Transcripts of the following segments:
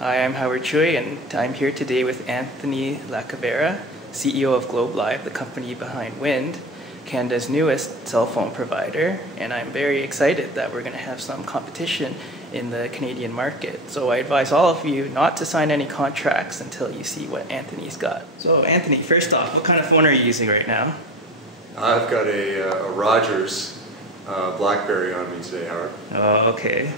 Hi, I'm Howard Choi, and I'm here today with Anthony Lacavera, CEO of Globalive, the company behind Wind, Canada's newest cell phone provider. And I'm very excited that we're going to have some competition in the Canadian market. So I advise all of you not to sign any contracts until you see what Anthony's got. So Anthony, first off, what kind of phone are you using right now? I've got a Rogers BlackBerry on me today, Howard. Oh, okay.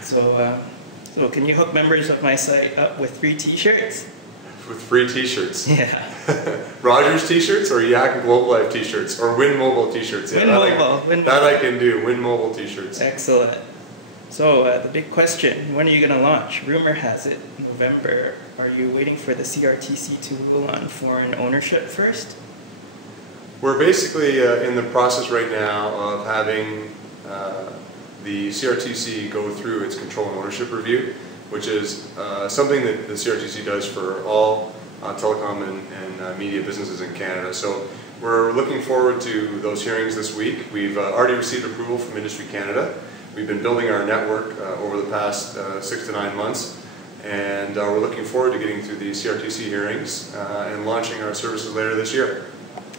So can you hook members of my site up with free t-shirts? With free t-shirts? Yeah. Rogers t-shirts or Yak and Globalive t-shirts or Win Mobile t-shirts? Yeah, that I can do, Win Mobile t-shirts. Excellent. So the big question, when are you going to launch? Rumor has it November. Are you waiting for the CRTC to rule on foreign ownership first? We're basically in the process right now of having the CRTC go through its control and ownership review, which is something that the CRTC does for all telecom and media businesses in Canada. So we're looking forward to those hearings this week. We've already received approval from Industry Canada. We've been building our network over the past 6 to 9 months, and we're looking forward to getting through the CRTC hearings and launching our services later this year.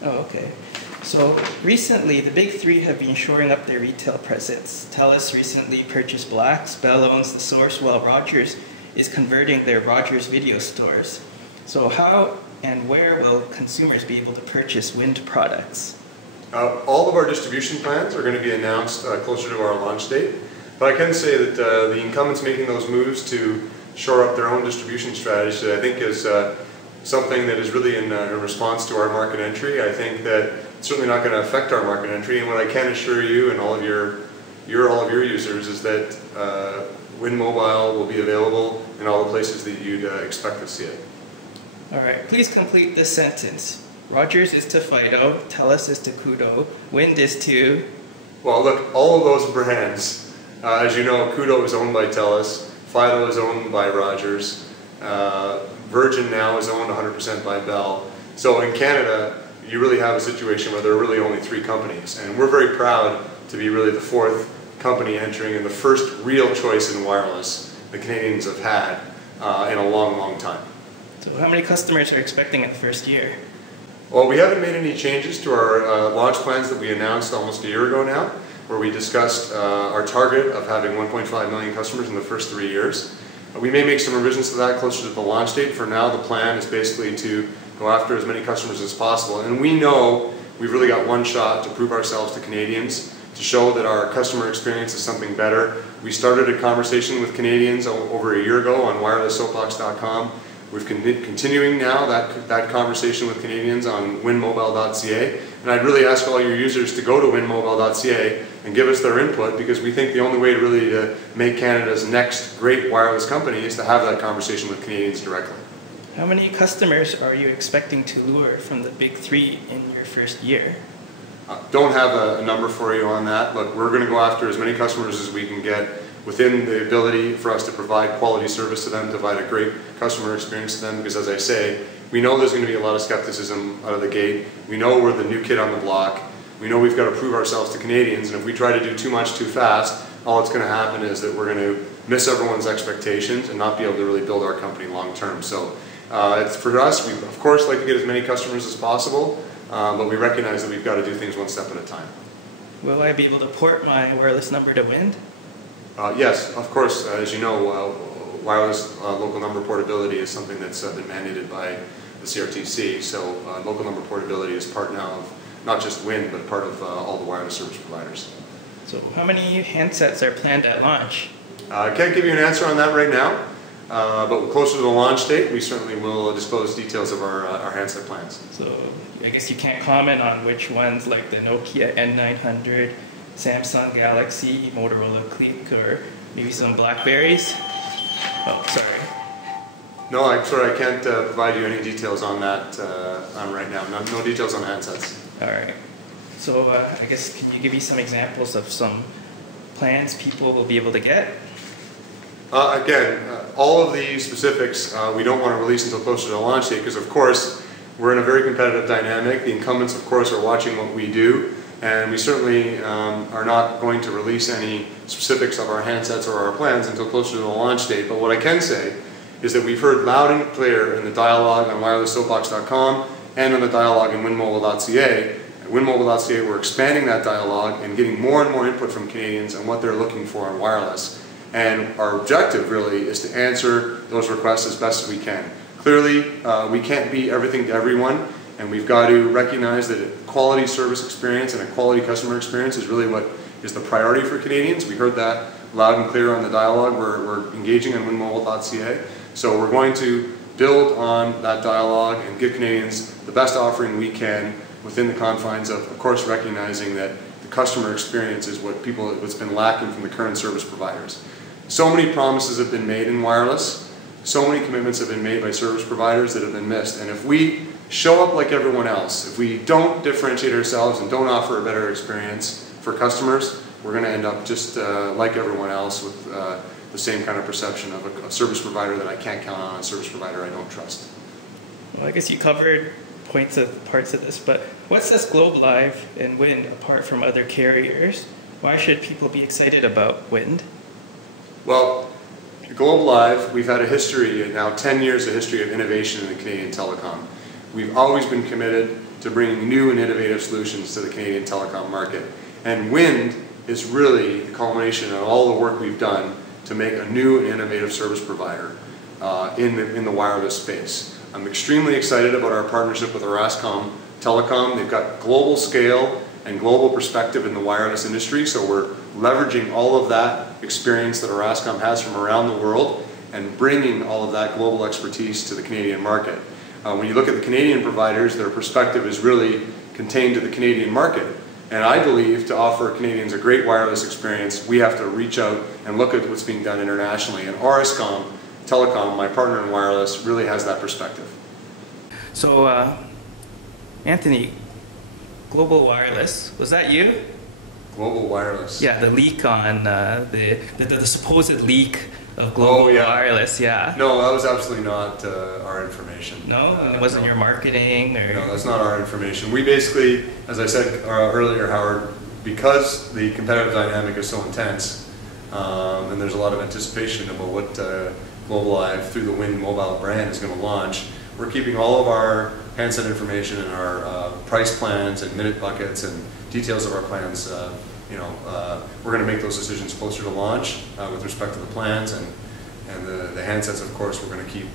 Oh, okay. So recently, the big three have been shoring up their retail presence. TELUS recently purchased Blacks, Bell owns The Source, while Rogers is converting their Rogers video stores. So how and where will consumers be able to purchase Wind products? All of our distribution plans are going to be announced closer to our launch date, but I can say that the incumbents making those moves to shore up their own distribution strategy, I think, is something that is really in response to our market entry. I think that it's certainly not going to affect our market entry, and what I can assure you and all of your users is that Win Mobile will be available in all the places that you'd expect to see it. All right, please complete this sentence. Rogers is to Fido, TELUS is to Koodo, Wind is to... Well, look, all of those brands, as you know, Koodo is owned by TELUS, Fido is owned by Rogers, Virgin now is owned 100% by Bell. So in Canada, you really have a situation where there are really only 3 companies, and we're very proud to be really the 4th company entering and the first real choice in wireless the Canadians have had in a long, long time. So how many customers are expecting in the first year? Well, we haven't made any changes to our launch plans that we announced almost a year ago now, where we discussed our target of having 1.5 million customers in the first 3 years. We may make some revisions to that closer to the launch date. For now, the plan is basically to go after as many customers as possible. And we know we've really got one shot to prove ourselves to Canadians, to show that our customer experience is something better. We started a conversation with Canadians over a year ago on wirelesssoapbox.com. We're continuing now that conversation with Canadians on winmobile.ca, and I'd really ask all your users to go to winmobile.ca and give us their input, because we think the only way to really make Canada's next great wireless company is to have that conversation with Canadians directly. How many customers are you expecting to lure from the big 3 in your first year? Don't have a number for you on that. Look, we're going to go after as many customers as we can get within the ability for us to provide quality service to them, provide a great customer experience to them, because as I say, we know there's going to be a lot of skepticism out of the gate. We know we're the new kid on the block. We know we've got to prove ourselves to Canadians, and if we try to do too much too fast, all that's going to happen is that we're going to miss everyone's expectations and not be able to really build our company long term. So it's for us, we of course like to get as many customers as possible, but we recognize that we've got to do things one step at a time. Will I be able to port my wireless number to Wind? Yes, of course. As you know, wireless local number portability is something that's been mandated by the CRTC. So local number portability is part now of not just Wind, but part of all the wireless service providers. So how many handsets are planned at launch? I can't give you an answer on that right now, but closer to the launch date, we certainly will disclose details of our handset plans. So I guess you can't comment on which ones, like the Nokia N900, Samsung Galaxy, Motorola Click, or maybe some Blackberries? Oh, sorry. No, I'm sorry, I can't provide you any details on that right now. No details on handsets. All right. So I guess, can you give me some examples of some plans people will be able to get? Again, all of the specifics we don't want to release until closer to the launch date, because of course we're in a very competitive dynamic. The incumbents, of course, are watching what we do. And we certainly are not going to release any specifics of our handsets or our plans until closer to the launch date. But what I can say is that we've heard loud and clear in the dialogue on wirelesssoapbox.com and on the dialogue in windmobile.ca. At windmobile.ca, we're expanding that dialogue and getting more and more input from Canadians on what they're looking for on wireless. And our objective really is to answer those requests as best as we can. Clearly, we can't be everything to everyone, and we've got to recognize that a quality service experience and a quality customer experience is really what is the priority for Canadians. We heard that loud and clear on the dialogue. We're engaging on windmobile.ca. So we're going to build on that dialogue and give Canadians the best offering we can within the confines of course, recognizing that the customer experience is what's been lacking from the current service providers. So many promises have been made in wireless. So many commitments have been made by service providers that have been missed. And if we show up like everyone else, if we don't differentiate ourselves and don't offer a better experience for customers, we're going to end up just like everyone else with the same kind of perception of a service provider that I can't count on, a service provider I don't trust. Well, I guess you covered parts of this, but what sets Globalive and Wind apart from other carriers? Why should people be excited about Wind? Well, Globalive, we've had a history, now 10 years of history of innovation in the Canadian telecom. We've always been committed to bringing new and innovative solutions to the Canadian telecom market. And Wind is really the culmination of all the work we've done to make a new and innovative service provider in the wireless space. I'm extremely excited about our partnership with Orascom Telecom. They've got global scale and global perspective in the wireless industry, so we're leveraging all of that experience that Orascom has from around the world and bringing all of that global expertise to the Canadian market. When you look at the Canadian providers, their perspective is really contained to the Canadian market. And I believe to offer Canadians a great wireless experience, we have to reach out and look at what's being done internationally. And Orascom Telecom, my partner in wireless, really has that perspective. So, Anthony, Global Wireless, was that you? Global Wireless. Yeah, the leak on the supposed leak of Global Wireless. Yeah. No, that was absolutely not our information. No, it wasn't your marketing, or no, that's not our information. We basically, as I said earlier, Howard, because the competitive dynamic is so intense, and there's a lot of anticipation about what Globalive through the Wind mobile brand is going to launch. We're keeping all of our handset information and our price plans and minute buckets and details of our plans. We're going to make those decisions closer to launch with respect to the plans and the handsets. Of course, we're going to keep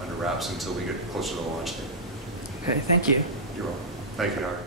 under wraps until we get closer to the launch date. Okay, thank you. You're welcome. Thank you, Howard.